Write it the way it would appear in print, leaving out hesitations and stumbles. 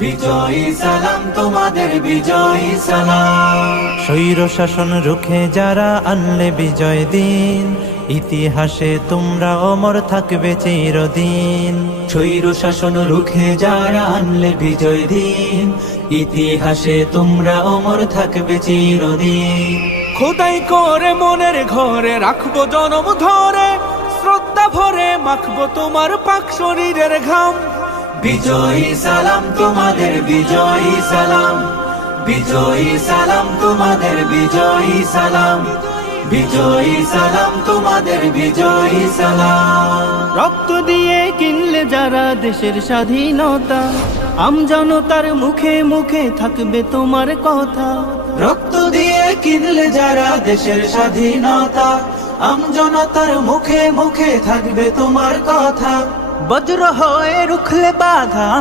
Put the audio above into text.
বিজয়ী সালাম তোমাদের, বিজয়ী সালাম। স্বৈর শাসন রুখে যারা আনলে বিজয় দিন, ইতিহাসে তোমরা অমর থাকবে চিরদিন। স্বৈর শাসন রুখে যারা আনলে বিজয় দিন, ইতিহাসে তোমরা অমর থাকবে চিরদিন। খোদাই করে মনের ঘরে রাখবো জনম ধরে, শ্রদ্ধা ভরে মাখবো তোমার পাক শরীরের ঘাম। বিজয়ী সালাম তোমাদের, বিজয়ী সালাম। বিজয়ী সালাম তোমাদের, বিজয়ী সালাম। বিজয়ী সালাম তোমাদের, বিজয়ী সালাম। রক্ত দিয়ে কিনলে যারা দেশের স্বাধীনতা, আমজনতার মুখে মুখে থাকবে তোমার কথা। রক্ত দিয়ে কিনলে যারা দেশের স্বাধীনতা, আমজনতার মুখে মুখে থাকবে তোমার কথা। বজ্র হয়ে রুখলে বাধা